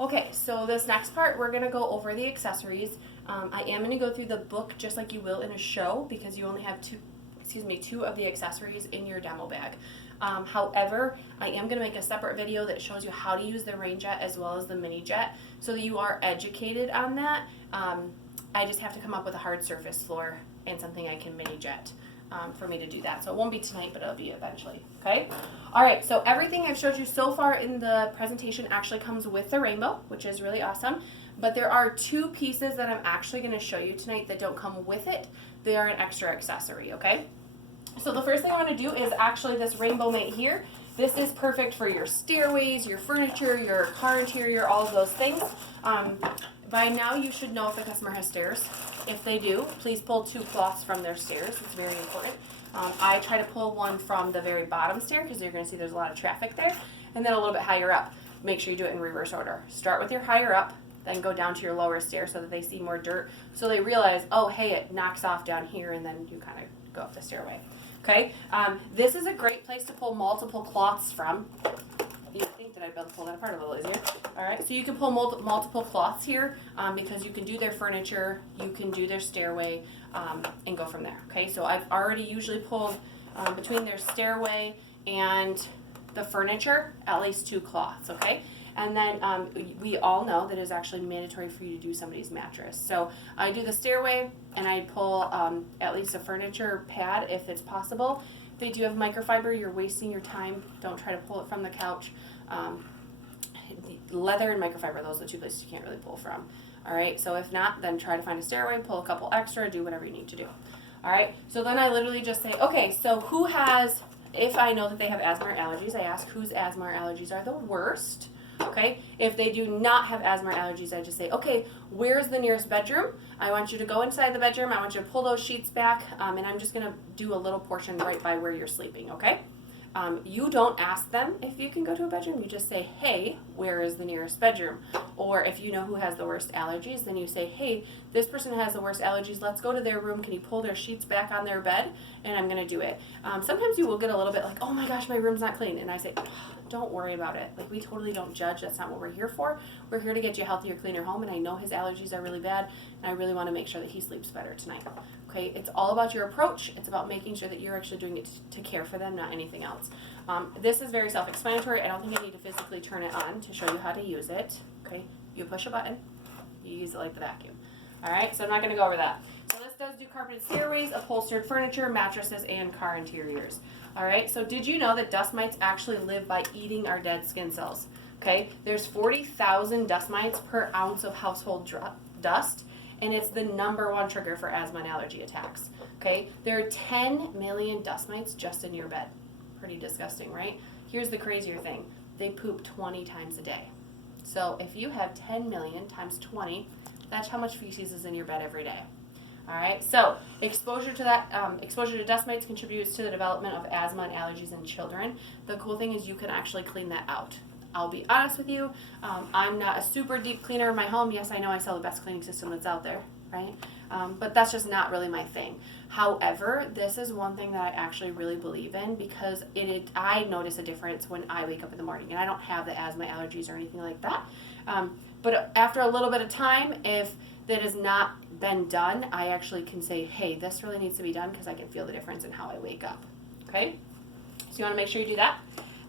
Okay, so this next part, we're gonna go over the accessories. I am gonna go through the book just like you will in a show because you only have two of the accessories in your demo bag. However, I am gonna make a separate video that shows you how to use the rain jet as well as the mini jet so that you are educated on that. I just have to come up with a hard surface floor and something I can mini jet. For me to do that. So it won't be tonight, but it'll be eventually. Okay? All right, so everything I've showed you so far in the presentation actually comes with the rainbow, which is really awesome. But there are two pieces that I'm actually going to show you tonight that don't come with it. They are an extra accessory, okay? So the first thing I'm going to do is actually this rainbow mate here. This is perfect for your stairways, your furniture, your car interior, all of those things. By now you should know if the customer has stairs. If they do, please pull 2 cloths from their stairs. It's very important. I try to pull one from the very bottom stair because you're going to see there's a lot of traffic there. And then a little bit higher up. Make sure you do it in reverse order. Start with your higher up, then go down to your lower stair so that they see more dirt. So they realize, oh, hey, it knocks off down here, and then you kind of go up the stairway. Okay? This is a great place to pull multiple cloths from. You think that I'd be able to pull that apart a little easier. All right, so you can pull multiple cloths here because you can do their furniture, you can do their stairway, and go from there. Okay, so I've already usually pulled between their stairway and the furniture at least 2 cloths. Okay, and then we all know that it's actually mandatory for you to do somebody's mattress. So I do the stairway and I pull at least a furniture pad if it's possible. If they do have microfiber, you're wasting your time. Don't try to pull it from the couch. Leather and microfiber, those are the 2 places you can't really pull from. All right, so if not, then try to find a stairway, pull a couple extra, do whatever you need to do. All right, so then I literally just say, okay, so who has, if I know that they have asthma or allergies, I ask whose asthma or allergies are the worst. Okay, if they do not have asthma or allergies, I just say, okay, where's the nearest bedroom? I want you to go inside the bedroom. I want you to pull those sheets back, and I'm just going to do a little portion right by where you're sleeping, okay? You don't ask them if you can go to a bedroom. You just say, hey, where is the nearest bedroom? Or if you know who has the worst allergies, then you say, hey, this person has the worst allergies. Let's go to their room. Can you pull their sheets back on their bed? And I'm going to do it. Sometimes you will get a little bit like, oh my gosh, my room's not clean. And I say, don't worry about it. Like, we totally don't judge. That's not what we're here for. We're here to get you a healthier, cleaner home. And I know his allergies are really bad. And I really want to make sure that he sleeps better tonight. Okay, it's all about your approach. It's about making sure that you're actually doing it to care for them, not anything else. This is very self-explanatory. I don't think I need to physically turn it on to show you how to use it. Okay, you push a button, you use it like the vacuum. All right, so I'm not going to go over that. So this does do carpeted stairways, upholstered furniture, mattresses, and car interiors. All right, so did you know that dust mites actually live by eating our dead skin cells? Okay, there's 40,000 dust mites per ounce of household dust. And it's the #1 trigger for asthma and allergy attacks. Okay, there are 10 million dust mites just in your bed. Pretty disgusting, right? Here's the crazier thing. They poop 20 times a day. So if you have 10 million times 20, that's how much feces is in your bed every day. All right, so exposure to dust mites contributes to the development of asthma and allergies in children. The cool thing is you can actually clean that out. I'll be honest with you, I'm not a super deep cleaner in my home. Yes, I know I sell the best cleaning system that's out there, right? But that's just not really my thing. However, this is one thing that I actually really believe in because I notice a difference when I wake up in the morning, and I don't have the asthma, allergies, or anything like that. But after a little bit of time, if that has not been done, I actually can say, hey, this really needs to be done because I can feel the difference in how I wake up, okay? So you want to make sure you do that.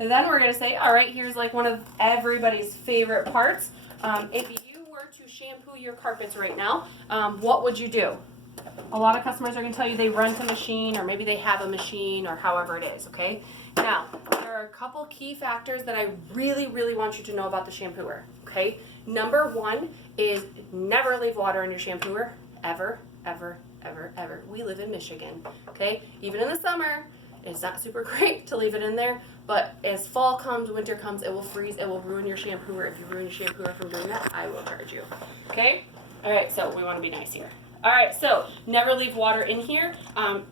And then we're going to say, all right, here's like one of everybody's favorite parts. If you were to shampoo your carpets right now, what would you do? A lot of customers are going to tell you they rent a machine or maybe they have a machine or however it is, okay? Now, there are a couple key factors that I really, really want you to know about the shampooer, okay? #1 is never leave water in your shampooer, ever, ever, ever, ever. We live in Michigan, okay? Even in the summer, it's not super great to leave it in there, but as fall comes, winter comes, it will freeze, it will ruin your shampooer. If you ruin your shampooer from doing that, I will charge you, okay? All right, so we want to be nice here. All right, so never leave water in here.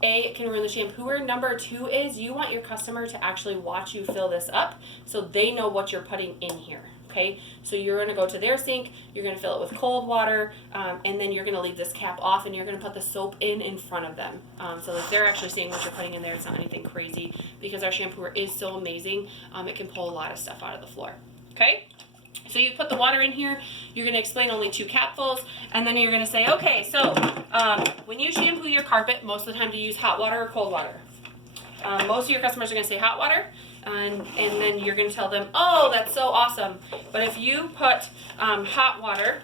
It can ruin the shampooer. #2 is you want your customer to actually watch you fill this up so they know what you're putting in here. Okay, so you're going to go to their sink, you're going to fill it with cold water, and then you're going to leave this cap off and you're going to put the soap in front of them. So that they're actually seeing what you're putting in there. It's not anything crazy because our shampooer is so amazing. It can pull a lot of stuff out of the floor. Okay? So you put the water in here, you're going to explain only 2 capfuls, and then you're going to say, okay, so when you shampoo your carpet, most of the time do you use hot water or cold water? Most of your customers are going to say hot water, and then you're going to tell them, oh, that's so awesome. But if you put hot water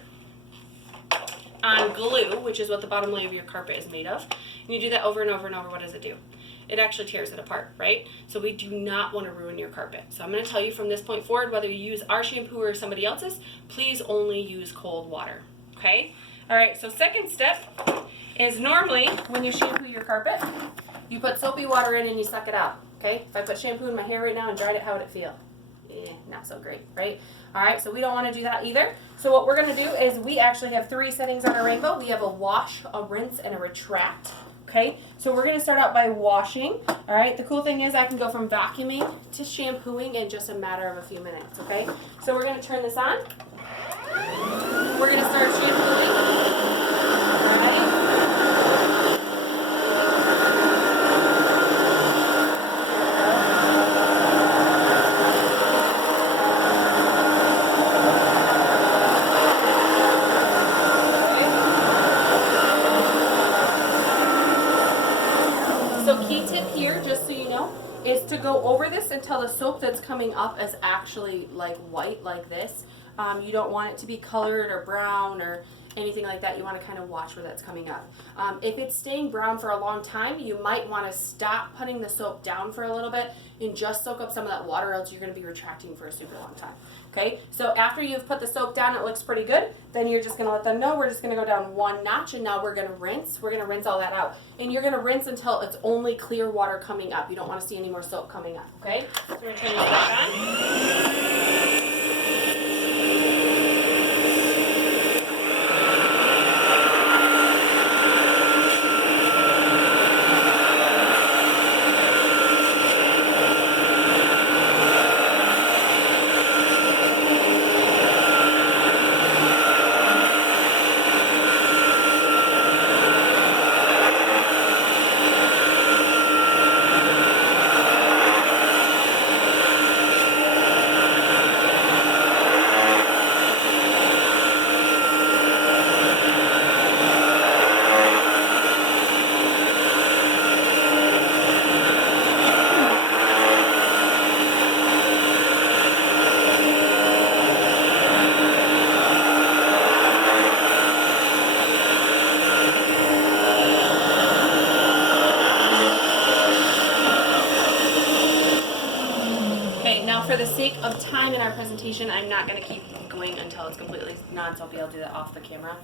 on glue, which is what the bottom layer of your carpet is made of, and you do that over and over and over, what does it do? It actually tears it apart, right? So we do not want to ruin your carpet. So I'm going to tell you from this point forward, whether you use our shampoo or somebody else's, please only use cold water, okay? All right, so second step is normally when you shampoo your carpet, you put soapy water in and you suck it out, okay? If I put shampoo in my hair right now and dried it, how would it feel? Not so great, right? All right, so we don't want to do that either. So what we're going to do is we actually have 3 settings on our rainbow. We have a wash, a rinse, and a retract. Okay, so we're going to start out by washing. All right, the cool thing is I can go from vacuuming to shampooing in just a matter of a few minutes. Okay, so we're going to turn this on. We're going to start shampooing. All right. Is to go over this until the soap that's coming up is actually like white like this. You don't want it to be colored or brown or anything like that. You want to kind of watch where that's coming up. If it's staying brown for a long time, you might want to stop putting the soap down for a little bit and just soak up some of that water, else you're going to be retracting for a super long time. Okay, so after you've put the soap down, it looks pretty good, then you're just going to let them know we're just going to go down 1 notch, and now we're going to rinse. We're going to rinse all that out, and you're going to rinse until it's only clear water coming up. You don't want to see any more soap coming up, okay? So we're going to turn this back on. For the sake of time in our presentation, I'm not going to keep going until it's completely non-soapy. I'll do that off the camera.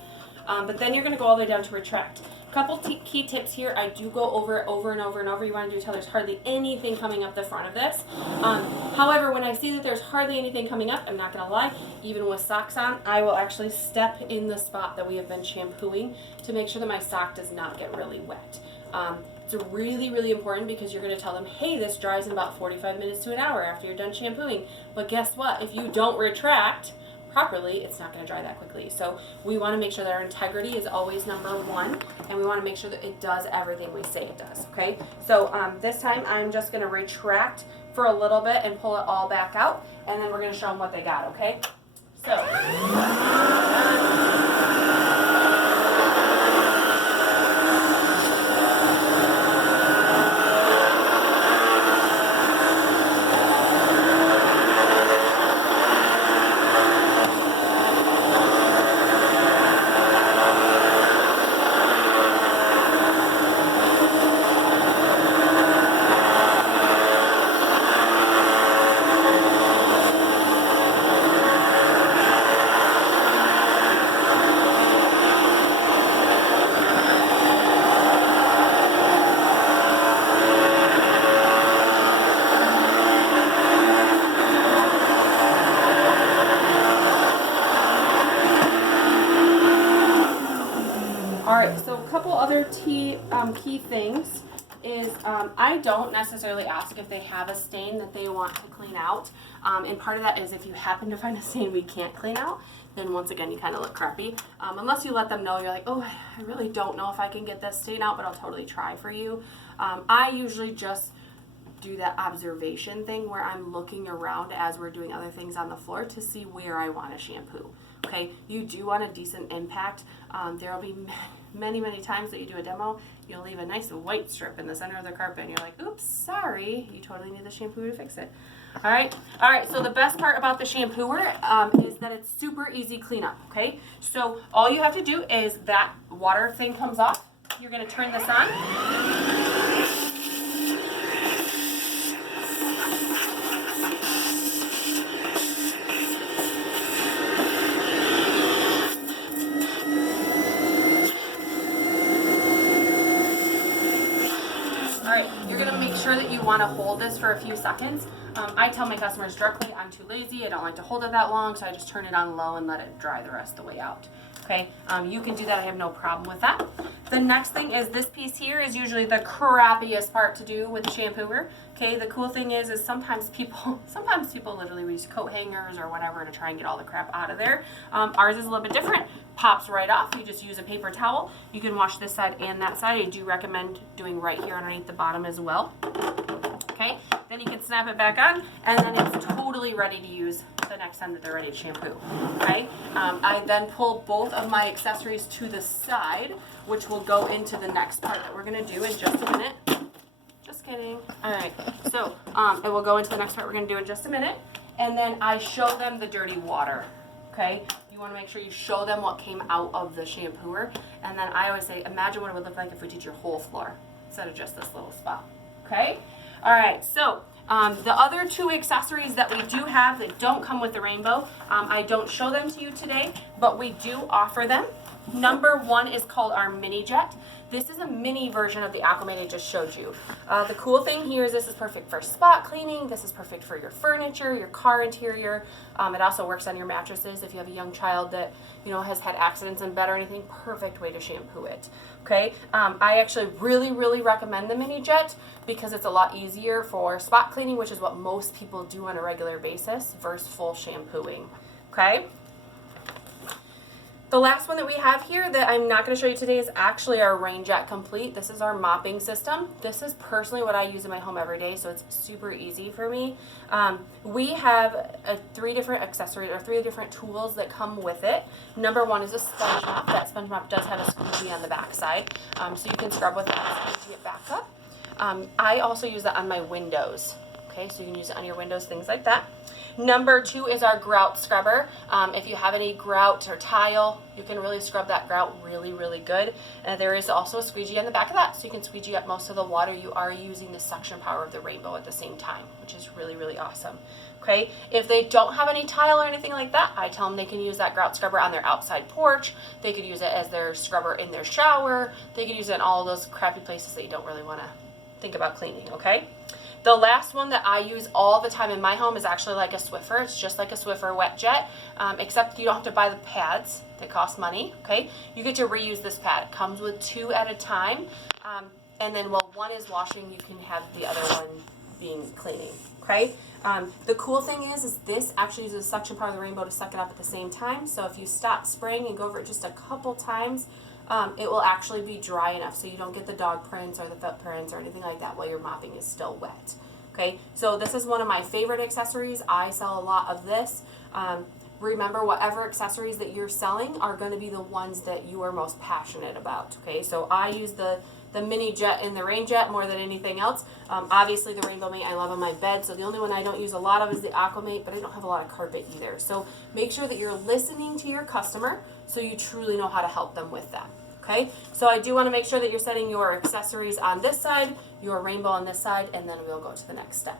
But then you're going to go all the way down to retract. Couple key tips here. I do go over it over and over and over. You want to do it until there's hardly anything coming up the front of this. However, when I see that there's hardly anything coming up, I'm not going to lie, even with socks on, I will actually step in the spot that we have been shampooing to make sure that my sock does not get really wet. It's really, really important because you're going to tell them, hey, this dries in about 45 minutes to an hour after you're done shampooing. But guess what? If you don't retract properly, it's not going to dry that quickly. So we want to make sure that our integrity is always number 1, and we want to make sure that it does everything we say it does, okay? So this time I'm just going to retract for a little bit and pull it all back out, and then we're going to show them what they got, okay? So... Alright, so a couple other key things is I don't necessarily ask if they have a stain that they want to clean out. And part of that is if you happen to find a stain we can't clean out, then once again you kind of look crappy. Unless you let them know, you're like, oh, I really don't know if I can get this stain out, but I'll totally try for you. I usually just do that observation thing where I'm looking around as we're doing other things on the floor to see where I want to shampoo. Okay, you do want a decent impact. There will be many times that you do a demo, you'll leave a nice white strip in the center of the carpet and you're like, oops, sorry, you totally need the shampoo to fix it. All right, so the best part about the shampooer is that it's super easy cleanup, okay? So all you have to do is that water thing comes off, you're gonna turn this on. Make sure that you want to hold this for a few seconds. I tell my customers directly, I'm too lazy, I don't like to hold it that long, so I just turn it on low and let it dry the rest of the way out. Okay, you can do that, I have no problem with that. The next thing is this piece here is usually the crappiest part to do with the shampooer. Okay, the cool thing is sometimes people literally use coat hangers or whatever to try and get all the crap out of there. Ours is a little bit different. Pops right off. You just use a paper towel. You can wash this side and that side. I do recommend doing right here underneath the bottom as well. Okay, then you can snap it back on, and then it's totally ready to use the next time that they're ready to shampoo. Okay, I then pull both of my accessories to the side, which will go into the next part that we're going to do in just a minute. Just kidding. All right, so it will go into the next part we're going to do in just a minute, and then I show them the dirty water. Okay, you want to make sure you show them what came out of the shampooer, and then I always say, imagine what it would look like if we did your whole floor instead of just this little spot. Okay, all right, so the other two accessories that we do have that don't come with the rainbow, I don't show them to you today, but we do offer them. Number one is called our mini jet. This is a mini version of the Aquamate I just showed you. The cool thing here is this is perfect for spot cleaning. This is perfect for your furniture, your car interior. It also works on your mattresses if you have a young child that has had accidents in bed or anything. Perfect way to shampoo it. Okay, I actually really recommend the mini jet because it's a lot easier for spot cleaning, which is what most people do on a regular basis, versus full shampooing. Okay. The last one that we have here that I'm not going to show you today is actually our Rain Jet Complete. This is our mopping system. This is personally what I use in my home every day, so it's super easy for me. We have three different accessories or three different tools that come with it. Number one is a sponge mop. That sponge mop does have a squeegee on the back side, so you can scrub with that and squeegee it back up. I also use that on my windows. Okay, so you can use it on your windows, things like that. Number two is our grout scrubber. If you have any grout or tile, you can really scrub that grout really good. There is also a squeegee on the back of that, so you can squeegee up most of the water. You are using the suction power of the rainbow at the same time, which is really awesome. Okay, if they don't have any tile or anything like that, I tell them they can use that grout scrubber on their outside porch. They could use it as their scrubber in their shower. They could use it in all of those crappy places that you don't really want to think about cleaning, okay? The last one that I use all the time in my home is actually like a Swiffer. It's just like a Swiffer wet jet, except you don't have to buy the pads. They cost money, okay? You get to reuse this pad. It comes with two at a time, and then while one is washing, you can have the other one being cleaning, okay? The cool thing is this actually uses the suction power of the rainbow to suck it up at the same time, so if you stop spraying and go over it just a couple times, it will actually be dry enough so you don't get the dog prints or the footprints or anything like that while your mopping is still wet. Okay, so this is one of my favorite accessories. I sell a lot of this. Remember, whatever accessories that you're selling are going to be the ones that you are most passionate about. Okay, so I use the mini jet and the Rain Jet more than anything else. Obviously the Rainbow Mate I love on my bed, so the only one I don't use a lot of is the Aquamate, but I don't have a lot of carpet either. So make sure that you're listening to your customer so you truly know how to help them with that. Okay, so I do want to make sure that you're setting your accessories on this side, your rainbow on this side, and then we'll go to the next step.